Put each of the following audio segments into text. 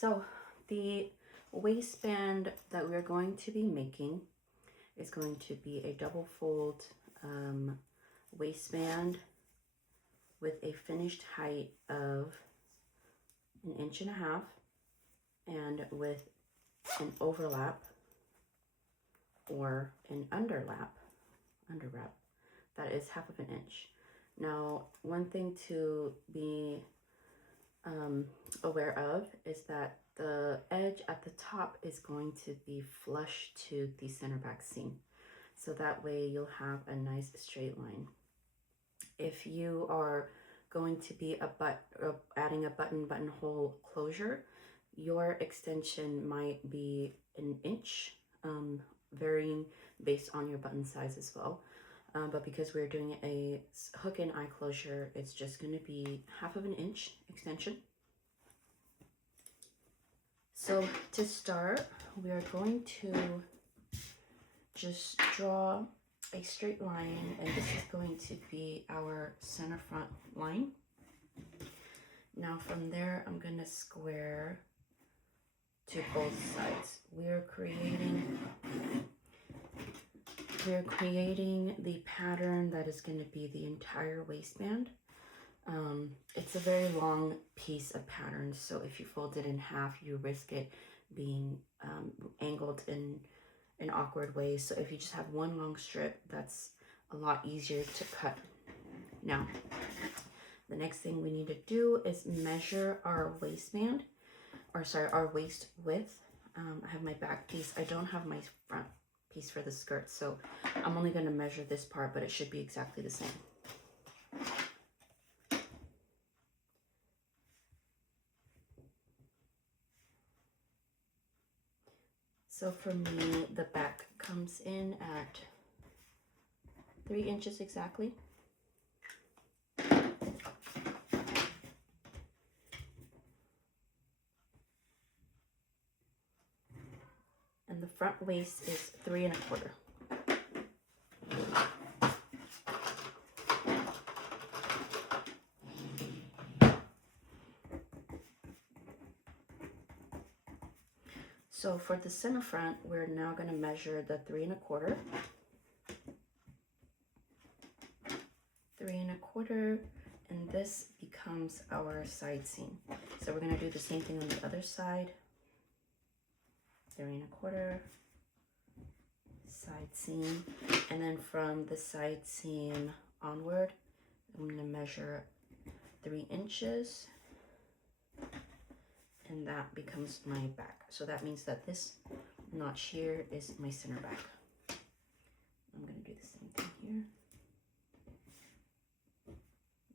So the waistband that we're going to be making is going to be a double fold waistband with a finished height of 1.5 inches and with an overlap or an underwrap that is 1/2 inch. Now, one thing to be aware of is that the edge at the top is going to be flush to the center back seam. So that way you'll have a nice straight line. If you are going to be adding a buttonhole closure, your extension might be 1 inch, varying based on your button size as well. But because we're doing a hook and eye closure, it's just going to be 1/2 inch extension. So to start, we are going to just draw a straight line, and this is going to be our center front line. Now from there, I'm going to square to both sides. We're creating the pattern that is going to be the entire waistband. It's a very long piece of pattern, so if you fold it in half, you risk it being angled in an awkward way. So if you just have one long strip, that's a lot easier to cut. Now, the next thing we need to do is measure our waistband, our waist width. I have my back piece. I don't have my front piece for the skirt, so I'm only going to measure this part, but it should be exactly the same. So for me, the back comes in at 3 inches exactly. And the front waist is 3 1/4. So for the center front, we're now going to measure the 3 1/4. 3 1/4, and this becomes our side seam. So we're going to do the same thing on the other side. 3 1/4, side seam, and then from the side seam onward, I'm going to measure 3 inches, and that becomes my back. So that means that this notch here is my center back. I'm going to do the same thing here.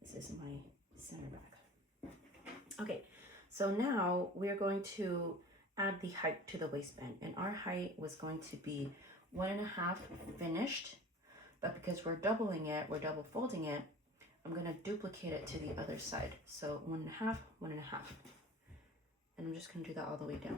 This is my center back. Okay, so now we're going to add the height to the waistband, and our height was going to be 1.5 finished, but because we're doubling it, we're double folding it, I'm going to duplicate it to the other side. So 1.5, 1.5. And I'm just going to do that all the way down.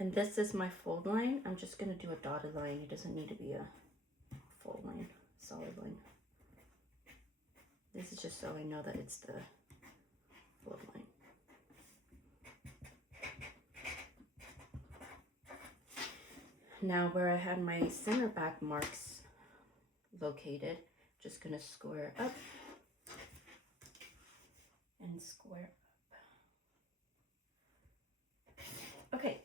And this is my fold line. I'm just going to do a dotted line. It doesn't need to be a fold line, solid line. This is just so I know that it's the fold line. Now where I had my center back marks located, just going to square up and square up. Okay.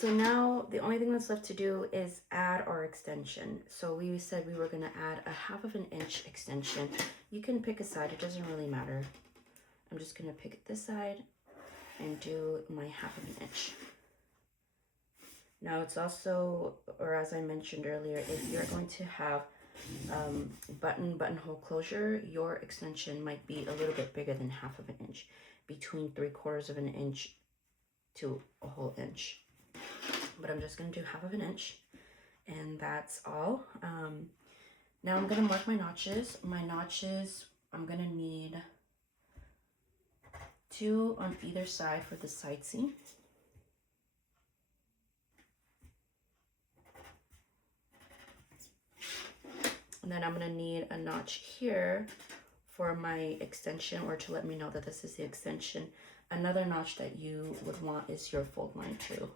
So now the only thing that's left to do is add our extension. So we said we were going to add a 1/2 inch extension. You can pick a side, it doesn't really matter. I'm just going to pick this side and do my 1/2 inch. Now it's also, or as I mentioned earlier, if you're going to have buttonhole closure, your extension might be a little bit bigger than 1/2 inch, between 3/4 of an inch to a whole inch. but I'm just going to do 1/2 of an inch, and that's all. Now I'm going to mark my notches. My notches, I'm going to need 2 on either side for the side seam. And then I'm going to need a notch here for my extension, or to let me know that this is the extension. Another notch that you would want is your fold line too.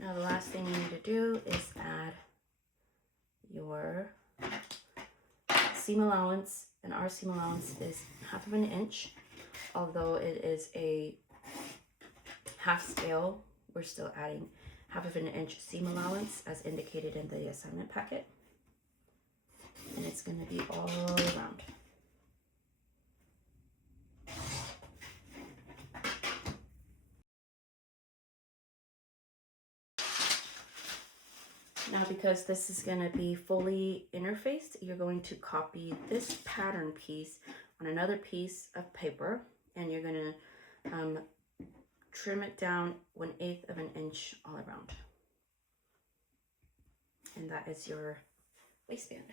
Now the last thing you need to do is add your seam allowance, and our seam allowance is 1/2 of an inch. Although it is a half scale, we're still adding 1/2 of an inch seam allowance as indicated in the assignment packet. And it's going to be all around. Now, because this is going to be fully interfaced, you're going to copy this pattern piece on another piece of paper, and you're going to trim it down 1/8 of an inch all around. And that is your waistband.